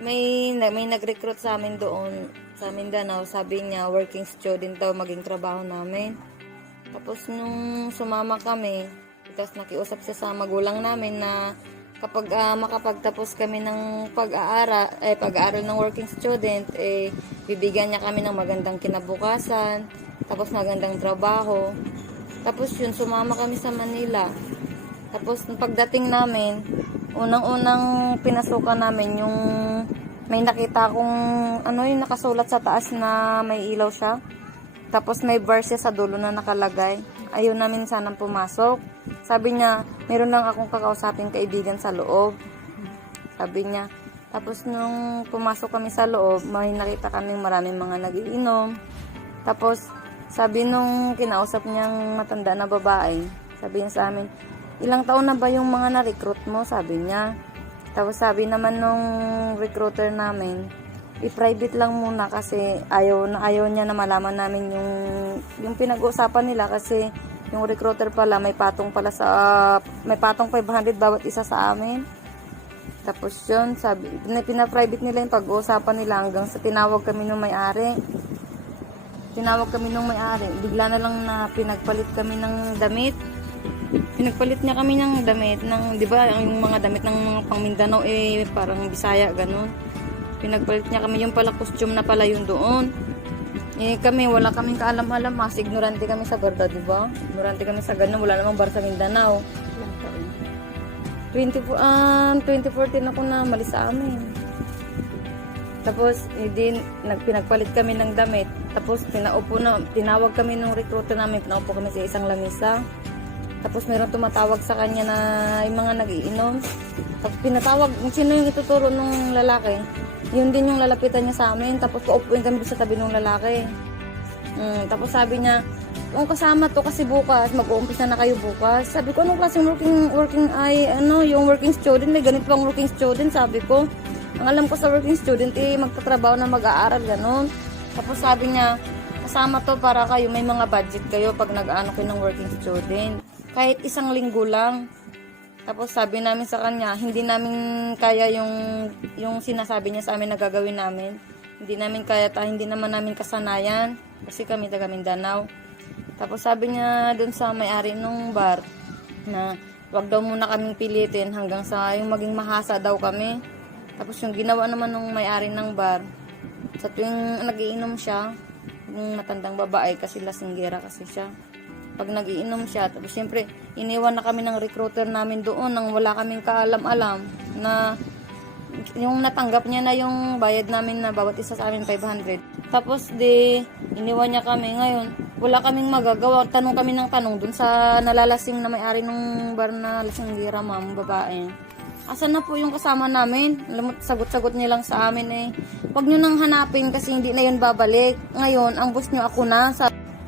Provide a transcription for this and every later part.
may nag-recruit sa amin doon sa Mindanao. Sabi niya working student daw maging trabaho namin. Tapos nung sumama kami, tapos nakiusap siya sa magulang namin na kapag makapagtapos kami ng pag-aaral ng working student, bibigyan niya kami ng magandang kinabukasan, tapos magandang trabaho. Tapos yun, sumama kami sa Manila. Tapos nung pagdating namin, unang-unang pinasukan namin yung may nakita kong yung nakasulat sa taas na may ilaw siya. Tapos may verse sa dulo na nakalagay. Ayaw namin sanang pumasok. Sabi niya, meron lang akong kakausapin kaibigan sa loob. Sabi niya. Tapos nung pumasok kami sa loob, may nakita kaming maraming mga nagiinom. Tapos sabi nung kinausap niyang matanda na babae, sabi niya sa amin, ilang taon na ba yung mga na-recruit mo? Sabi niya. Tapos sabi naman nung recruiter namin, i-private lang muna kasi ayaw niya na malaman namin yung pinag-uusapan nila kasi yung recruiter pala may patong 500 bawat isa sa amin. Tapos yun, sabi, pina-private nila yung pag-uusapan nila hanggang sa tinawag kami nung may-ari. Bigla na lang na pinagpalit kami ng damit. Pinagpalit niya kami ng damit di ba, yung mga damit ng mga pang Mindanao parang Bisaya ganun. Pinagpalit niya kami yung pala costume na pala yung doon. Kami wala kaming kaalam-alam, mas ignorante kami sa barda, di ba? Ignorante kami sa ganun, wala namang bar sa Mindanao. 2014 ako na malis sa amin. Tapos pinagpalit kami ng damit. Tapos tinawag kami ng recruiter namin, pinaupo kami sa isang lamisa. Tapos mayroong tumatawag sa kanya na yung mga nagiinom. Tapos pinatawag, sino yung ituturo nung lalaki? Yun din yung lalapitan niya sa amin. Tapos paupuin kami sa tabi ng lalaki. Tapos sabi niya, kung kasama to kasi bukas, mag-uumpisa na kayo bukas. Sabi ko, anong klaseng yung working student? May ganito pang working student, sabi ko. Ang alam ko sa working student, magtatrabaho na mag-aaral, ganun. Tapos sabi niya, kasama to para kayo, may mga budget kayo pag nag-ano kayo ng working student. Kahit isang linggo lang. Tapos sabi namin sa kanya, hindi namin kaya yung sinasabi niya sa amin na gagawin namin. Hindi namin kaya, hindi naman namin kasanayan. Kasi kami taga Mindanao. Tapos sabi niya dun sa may-ari nung bar na wag daw muna kaming pilitin hanggang sa yung maging mahasa daw kami. Tapos yung ginawa naman nung may-ari ng bar, sa tuwing nagiinom siya, yung matandang babae kasi lasinggera kasi siya. Pag nagiinom siya, tapos siyempre iniwan na kami ng recruiter namin doon nang wala kaming kaalam-alam na yung natanggap niya na yung bayad namin na bawat isa sa amin 500. Tapos iniwan niya kami. Ngayon wala kaming magagawa, tanong kami ng tanong dun sa nalalasing na may-ari ng bar na lasinggera, ma'am, babae. Asan na po yung kasama namin? Sagot-sagot niya lang sa amin wag nyo nang hanapin kasi hindi na yun babalik. Ngayon ang boss nyo ako na.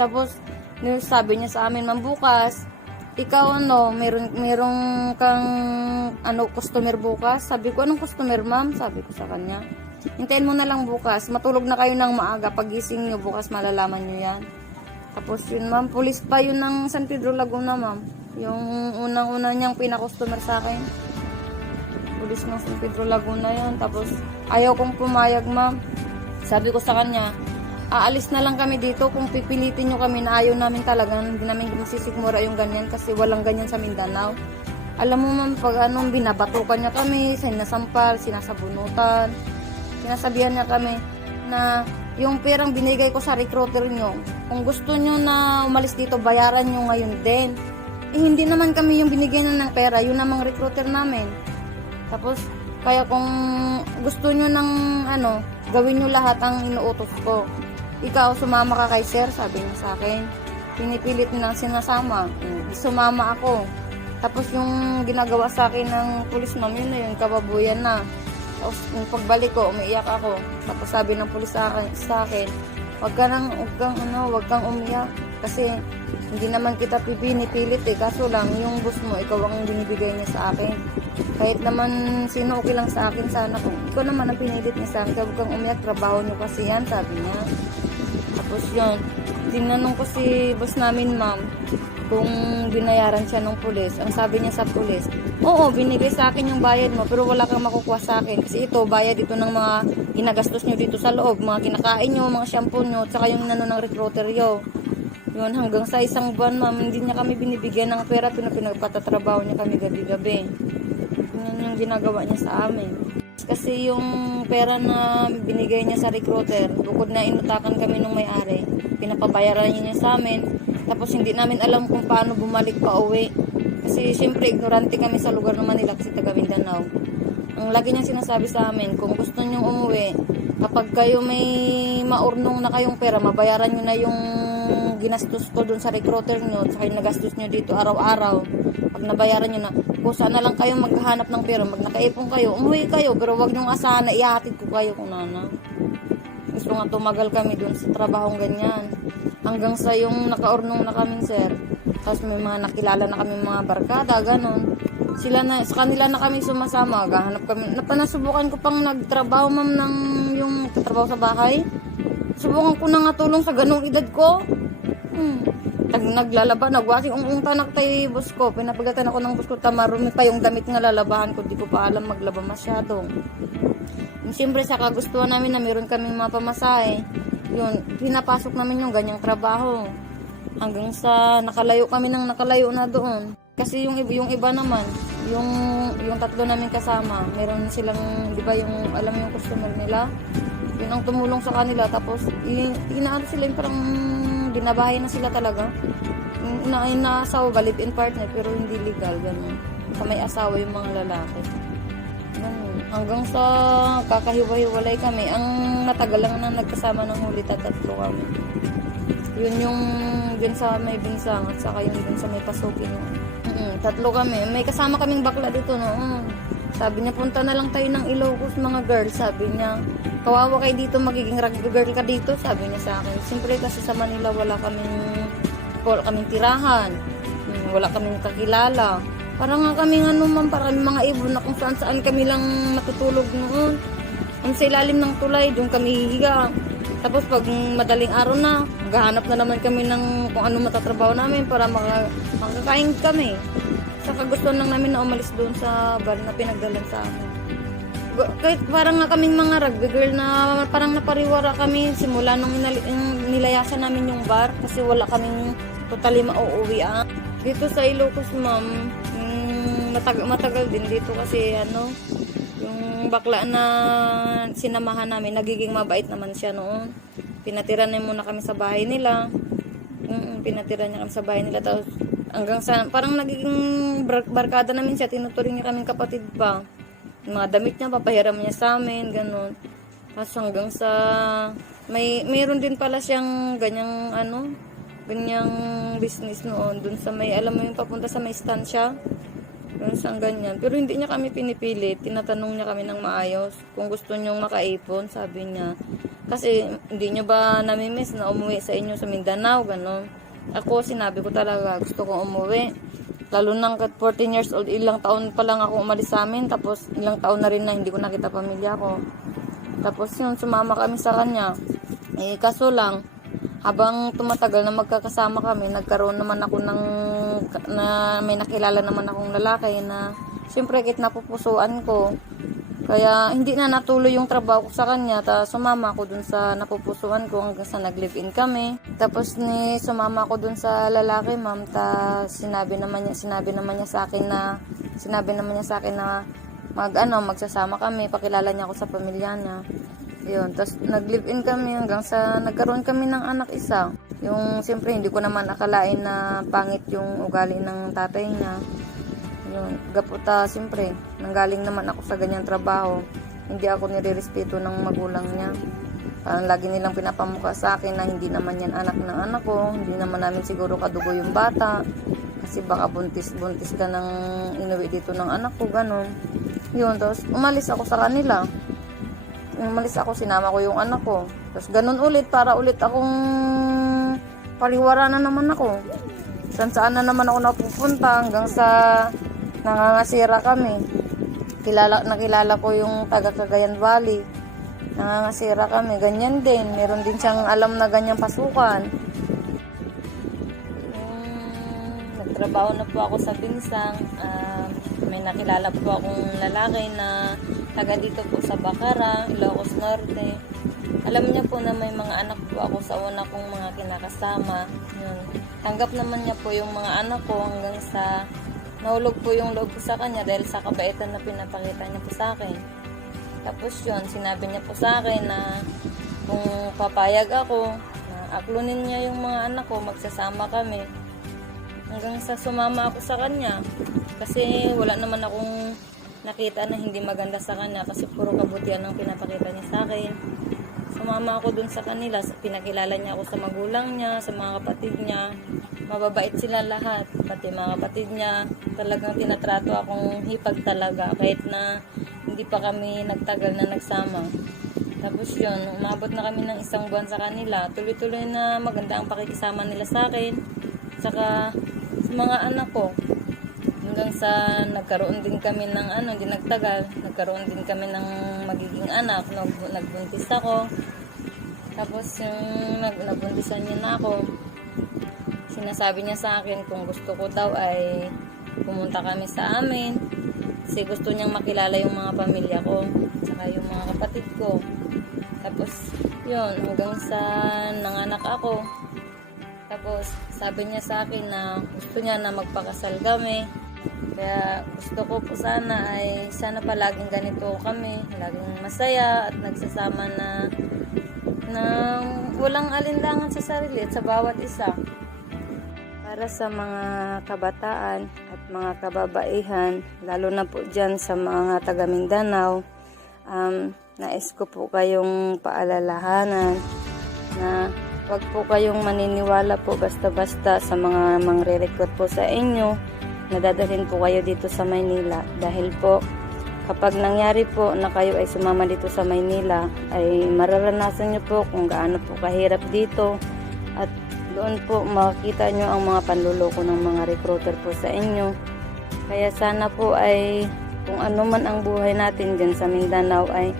Tapos sabi niya sa amin, ma'am, bukas ikaw merong kang customer bukas. Sabi ko, anong customer, ma'am? Sabi ko sa kanya, hintayin mo na lang bukas, matulog na kayo ng maaga, pagising nyo bukas malalaman nyo yan. Tapos yun, ma'am, pulis pa yun ng San Pedro Laguna, ma'am, yung unang-una niyang pina-customer sa akin, pulis ng San Pedro Laguna yan. Tapos ayaw kong pumayag, ma'am. Sabi ko sa kanya, aalis na lang kami dito kung pipilitin nyo kami na ayaw namin talaga, hindi namin masisikmura yung ganyan kasi walang ganyan sa Mindanao. Alam mo, ma'am, pag binabatukan niya kami, sinasampal, sinasabunutan, sinasabihan niya kami na yung perang binigay ko sa recruiter nyo, kung gusto nyo na umalis dito, bayaran nyo ngayon din. Hindi naman kami yung binigay na ng pera, yun namang recruiter namin. Tapos kaya kung gusto nyo ng gawin nyo lahat ang inuutos ko. Ikaw, sumama ka kay sir, sabi niya sa akin. Pinipilit nilang sinasama. Sumama ako. Tapos yung ginagawa sa akin ng pulis, ma'am, yun na yun, kababuyan na. Tapos yung pagbalik ko, umiiyak ako. Tapos sabi ng pulis sa akin, wag kang umiyak. Kasi hindi naman kita pinipilit kaso lang yung boss mo, ikaw ang binibigay niya sa akin. Kahit naman sino, okay lang sa akin sana kung ikaw naman ang pinilit niya sa akin. Huwag kang umiyak, trabaho niyo kasi yan, sabi niya. Tapos yun, tinanong ko si boss namin, ma'am, kung binayaran siya ng pulis. Ang sabi niya sa pulis, Oo, binigay sa akin yung bayad mo, pero wala kang makukuha sa akin. Kasi ito, bayad ito ng mga ginagastos nyo dito sa loob, mga kinakain nyo, mga shampoo nyo, at saka yung ng recruiter yo. Yun, hanggang sa isang buwan, ma'am, hindi niya kami binibigyan ng pera, pinagpatatrabaho niya kami gabi-gabi. Yun yung ginagawa niya sa amin. Kasi yung pera na binigay niya sa recruiter, bukod na inutakan kami nung may-ari, pinapabayaran niya sa amin, tapos hindi namin alam kung paano bumalik pa uwi. Kasi siyempre, ignorante kami sa lugar ng Manila kasi taga Mindanao. Ang lagi niyang sinasabi sa amin, kung gusto niyong umuwi, kapag kayo may maurnong na kayong pera, mabayaran niyo na yung ginastos ko dun sa recruiter niyo, saka yung nagastos niyo dito araw-araw. Pag nabayaran niyo na, kusa na lang kayo maghahanap ng pera, mag nakaipon kayo, umuwi kayo, pero wag niyong asahan na ihahatid ko kayo kung nana. Gusto nga tumagal kami dun sa trabahong ganyan. Hanggang sa yung nakaurnong na kami, sir. Tapos may mga nakilala na kami mga barkada, ganon. Sila na, sa kanila na kami sumasama, gahanap kami. Napanasubukan ko pang nagtrabaho, ma'am, ng yung trabaho sa bahay. Subukan ko na nga tulong sa ganong edad ko. Naglalaba, nagwasing ang tanak tay bus ko. Pinapagatan ako ng bus ko, tamarumi pa yung damit nga lalabahan ko. Di ko pa alam maglaba masyado. Siyempre sa kagustuhan namin na meron kami mga pamasahe. Yun, pinapasok namin yung ganyang trabaho. Hanggang sa nakalayo kami ng nakalayo na doon. Kasi yung iba naman, yung tatlo namin kasama, meron silang, di ba yung, alam yung customer nila? Yun ang tumulong sa kanila. Tapos, inaano sila yung parang binabahay na sila talaga. Naasawa ba, live-in partner, pero hindi legal, gano'n. Sa may asawa yung mga lalaki. Ganun. Hanggang sa kakahiwa-hiwalay kami, ang natagal lang na nagkasama ng huli, tatlo kami. Yun yung dun sa may binsang at saka yung dun sa may pasukin. Tatlo kami. May kasama kaming bakla dito noon. Sabi niya, punta na lang tayo ng Ilocos mga girls. Sabi niya, kawawa kayo dito, magiging rugby girl ka dito. Sabi niya sa akin. Siyempre kasi sa Manila wala kaming tirahan. Wala kaming kakilala. Parang nga kaming parang mga ibon na kung saan kami lang matutulog noon. Ang sa ilalim ng tulay, doon kami hihiga. Tapos pag madaling araw na, maghahanap na naman kami ng kung ano matatrabaho namin para makakain kami. Saka gusto lang namin na umalis doon sa bar na pinagdalan sa amin. Kahit parang nga kaming mga rugby girl na parang napariwara kami simula nung nilayasan namin yung bar kasi wala kaming totally mauuwian. Dito sa Ilocos, ma'am, matagal din dito kasi yung bakla na sinamahan namin, nagiging mabait naman siya noon. Pinatira na muna kami sa bahay nila. Pinatira niya kami sa bahay nila. Tapos hanggang sa, parang nagiging barkada namin siya. Tinuturing niya kaming kapatid pa. Yung mga damit niya, papahiram niya sa amin, ganun. Tapos hanggang sa, mayroon din pala siyang ganyang business noon. Dun sa may, alam mo yung papunta sa may stansya. Yung isang ganyan. Pero hindi niya kami pinipilit. Tinatanong niya kami ng maayos. Kung gusto niyong makaipon, sabi niya. Kasi hindi niyo ba namimiss na umuwi sa inyo sa Mindanao, gano'n. Ako, sinabi ko talaga, gusto kong umuwi. Lalo nang 14 years old, ilang taon pa lang ako umalis sa amin. Tapos ilang taon na rin na hindi ko nakita pamilya ko. Tapos yun, sumama kami sa kanya. Kaso lang, habang tumatagal na magkakasama kami, nagkaroon naman ako na may nakilala naman akong lalaki na siyempre kahit napupusuan ko. Kaya hindi na natuloy yung trabaho ko sa kanya. Tapos sumama ako dun sa napupusuan ko hanggang sa nag-live-in kami. Tapos sumama ako dun sa lalaki, ma'am. Tapos sinabi naman niya sa akin na magsasama kami. Pakilala niya ako sa pamilya niya. Yun, tapos nag-live-in kami hanggang sa nagkaroon kami ng anak isa. Yung siyempre hindi ko naman akalain na pangit yung ugali ng tatay niya. Yun, gaputa siyempre, nanggaling naman ako sa ganyang trabaho. Hindi ako nirerespeto ng magulang niya. Parang lagi nilang pinapamukha sa akin na hindi naman yan anak ng anak ko. Hindi naman namin siguro kadugo yung bata. Kasi baka buntis ka ng inuwi dito ng anak ko, ganun. Yun, tapos umalis ako sa kanila. Sinama ko yung anak ko. Tapos ganun ulit, para ulit akong pariwara na naman ako. Saan na naman ako napupunta hanggang sa nangangasira kami. Nakilala ko yung taga Cagayan Valley. Nangangasira kami. Ganyan din. Meron din siyang alam na ganyang pasukan. Nagtrabaho na po ako sa Binsang. may nakilala po akong lalaki na taga dito po sa Bacara, Ilocos Norte. Alam niya po na may mga anak po ako sa una kong mga kinakasama. Yun. Tanggap naman niya po yung mga anak ko hanggang sa nahulog po yung loob ko sa kanya dahil sa kabaitan na pinapakita niya po sa akin. Tapos yun, sinabi niya po sa akin na kung papayag ako, na aklunin niya yung mga anak ko, magsasama kami. Hanggang sa sumama ako sa kanya. Kasi wala naman akong nakita na hindi maganda sa kanya kasi puro kabutihan ang pinapakita niya sa akin. Sumama ako dun sa kanila, pinakilala niya ako sa magulang niya, sa mga kapatid niya. Mababait sila lahat, pati mga kapatid niya. Talagang tinatrato akong hipag talaga kahit na hindi pa kami nagtagal na nagsama. Tapos yun, umabot na kami ng 1 buwan sa kanila. Tuloy-tuloy na maganda ang pakikisama nila sa akin. Saka sa mga anak ko. Hanggang sa nagkaroon din kami ng hindi nagtagal. Nagkaroon din kami ng magiging anak. Nagbuntis ako. Tapos yung nagbuntisan niya na ako, sinasabi niya sa akin kung gusto ko daw ay pumunta kami sa amin. Kasi gusto niyang makilala yung mga pamilya ko. Saka yung mga kapatid ko. Tapos yun, hanggang sa nanganak ako. Tapos sabi niya sa akin na gusto niya na magpakasal kami. Kaya gusto ko po sana ay sana palaging ganito kami. Laging masaya at nagsasama na walang alinlangan sa sarili at sa bawat isa. Para sa mga kabataan at mga kababaihan, lalo na po dyan sa mga taga Mindanao, nais ko po kayong paalalahanan na huwag po kayong maniniwala po basta-basta sa mga mangre-recruit po sa inyo na dadalhin po kayo dito sa Maynila. Dahil po, kapag nangyari po na kayo ay sumama dito sa Maynila, ay mararanasan nyo po kung gaano po kahirap dito. At doon po makikita nyo ang mga panluloko ng mga recruiter po sa inyo. Kaya sana po ay kung ano man ang buhay natin dyan sa Mindanao ay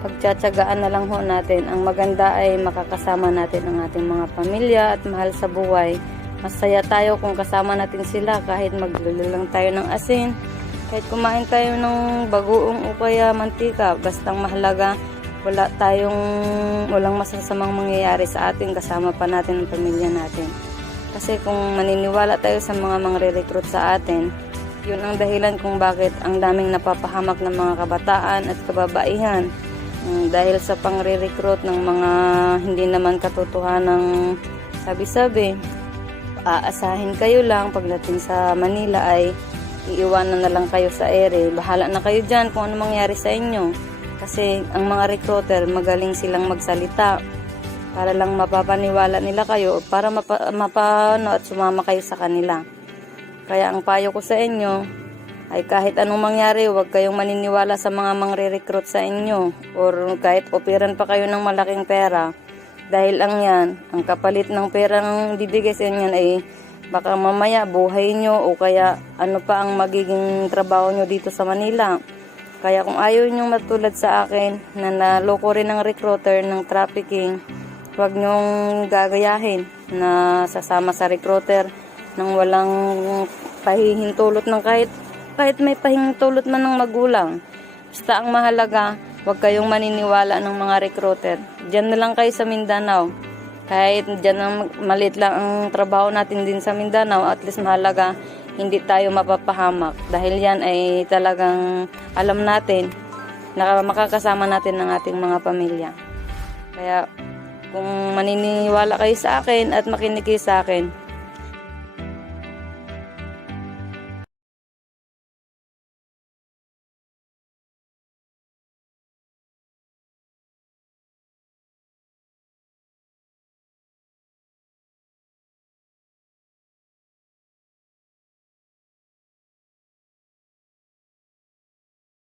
pagtsatsagaan na lang ho natin. Ang maganda ay makakasama natin ang ating mga pamilya at mahal sa buhay. Masaya tayo kung kasama natin sila kahit maglulo lang tayo ng asin. Kahit kumain tayo ng bagoong o kaya mantika. Bastang mahalaga, walang masasamang mangyayari sa atin kasama pa natin ang pamilya natin. Kasi kung maniniwala tayo sa mga mangre-recruit sa atin, yun ang dahilan kung bakit ang daming napapahamak ng mga kabataan at kababaihan. Dahil sa pangre-recruit ng mga hindi naman katotohanang sabi-sabi, aasahin kayo lang pagdating sa Manila ay iiwanan na lang kayo sa ere. Bahala na kayo dyan kung ano mangyari sa inyo. Kasi ang mga recruiter magaling silang magsalita para lang mapapaniwala nila kayo para mapano at sumama kayo sa kanila. Kaya ang payo ko sa inyo ay kahit anong mangyari, huwag kayong maniniwala sa mga mangre-recruit sa inyo or kahit operan pa kayo ng malaking pera. Dahil ang kapalit ng perang bibigay sa inyo ay baka mamaya buhay nyo o kaya ano pa ang magiging trabaho nyo dito sa Manila. Kaya kung ayaw nyo matulad sa akin na naloko rin ng recruiter ng trafficking, huwag nyong gagayahin na sasama sa recruiter nang walang pahihintulot ng kahit may pahihintulot man ng magulang. Basta ang mahalaga, huwag kayong maniniwala ng mga recruiter. Diyan na lang kayo sa Mindanao. Kahit diyan ang maliit lang ang trabaho natin din sa Mindanao, at least mahalaga hindi tayo mapapahamak. Dahil yan ay talagang alam natin na makakasama natin ng ating mga pamilya. Kaya kung maniniwala kayo sa akin at makinig kayo sa akin,